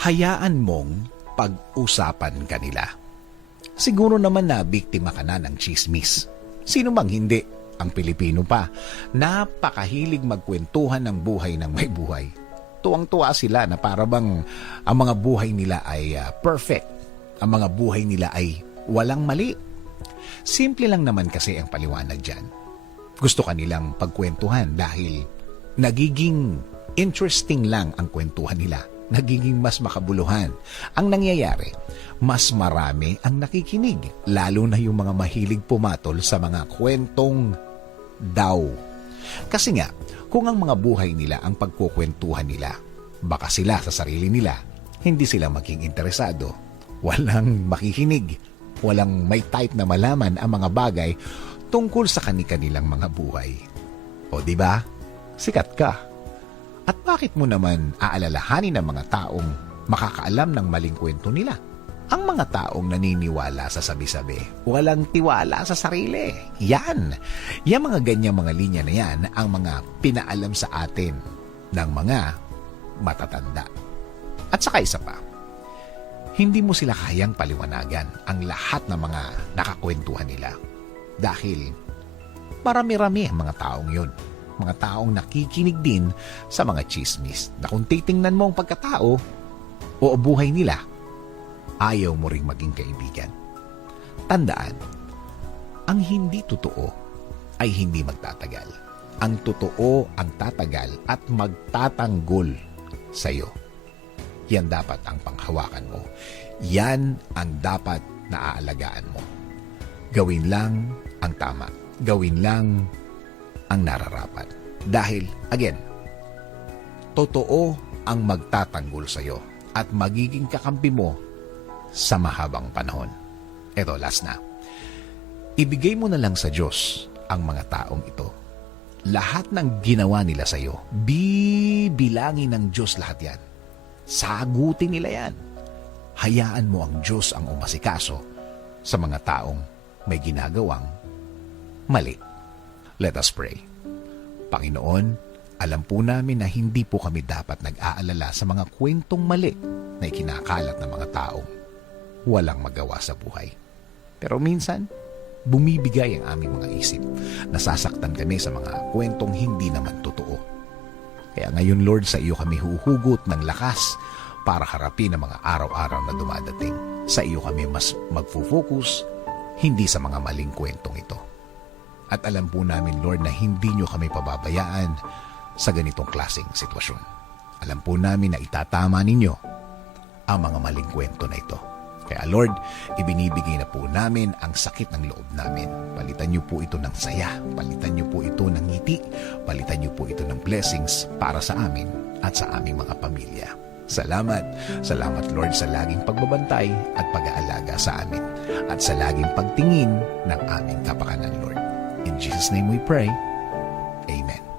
hayaan mong pag-usapan kanila. Siguro naman na biktima ka na ng chismis. Sino bang hindi? Ang Pilipino pa. Napakahilig magkwentuhan ng buhay ng may buhay. Tuwang-tuwa sila na para bang ang mga buhay nila ay ah, perfect. Ang mga buhay nila ay walang mali. Simple lang naman kasi ang paliwanag dyan. Gusto kanilang pagkwentuhan dahil nagiging interesting lang ang kwentuhan nila. Nagiging mas makabuluhan. Ang nangyayari, mas marami ang nakikinig, lalo na yung mga mahilig pumatol sa mga kwentong daw. Kasi nga, kung ang mga buhay nila ang pagkukwentuhan nila, baka sila sa sarili nila, hindi sila maging interesado. Walang makikinig, walang may type na malaman ang mga bagay tungkol sa kani-kanilang mga buhay. O di ba? Sikat ka. At bakit mo naman aalalahanin ng mga taong makakaalam ng maling kwento nila? Ang mga taong naniniwala sa sabi-sabi, walang tiwala sa sarili. Yan. Yan mga ganyang mga linya na yan ang mga pinaalam sa atin ng mga matatanda. At saka isa pa, hindi mo sila kayang paliwanagan ang lahat ng mga nakakwentuhan nila. Dahil marami-rami ang mga taong yun. Mga taong nakikinig din sa mga chismis na kung titingnan mo ang pagkatao o buhay nila, ayaw mo ring maging kaibigan. Tandaan, ang hindi totoo ay hindi magtatagal. Ang totoo ang tatagal at magtatanggol sa iyo. Yan dapat ang panghawakan mo. Yan ang dapat na aalagaan mo. Gawin lang ang tama. Gawin lang ang nararapat. Dahil, again, totoo ang magtatanggol sa iyo at magiging kakampi mo sa mahabang panahon. Ito, last na. Ibigay mo na lang sa Diyos ang mga taong ito. Lahat ng ginawa nila sa iyo, bibilangin ng Diyos lahat yan. Sagutin nila yan. Hayaan mo ang Diyos ang umasikaso sa mga taong may ginagawang mali. Let us pray. Panginoon, alam po namin na hindi po kami dapat nag-aalala sa mga kwentong mali na ikinakalat ng mga taong walang magawa sa buhay. Pero minsan, bumibigay ang aming mga isip. Nasasaktan kami sa mga kwentong hindi naman totoo. Kaya ngayon, Lord, sa iyo kami huhugot ng lakas para harapin ang mga araw-araw na dumadating. Sa iyo kami mas magfo-focus, hindi sa mga maling kwentong ito. At alam po namin, Lord, na hindi nyo kami pababayaan sa ganitong klaseng sitwasyon. Alam po namin na itatama ninyo ang mga maling kwento na ito. Kaya Lord, ibinibigay na po namin ang sakit ng loob namin. Palitan niyo po ito ng saya, palitan niyo po ito ng ngiti, palitan niyo po ito ng blessings para sa amin at sa aming mga pamilya. Salamat. Salamat Lord sa laging pagbabantay at pag-aalaga sa amin at sa laging pagtingin ng aming kapakanan Lord. In Jesus' name we pray. Amen.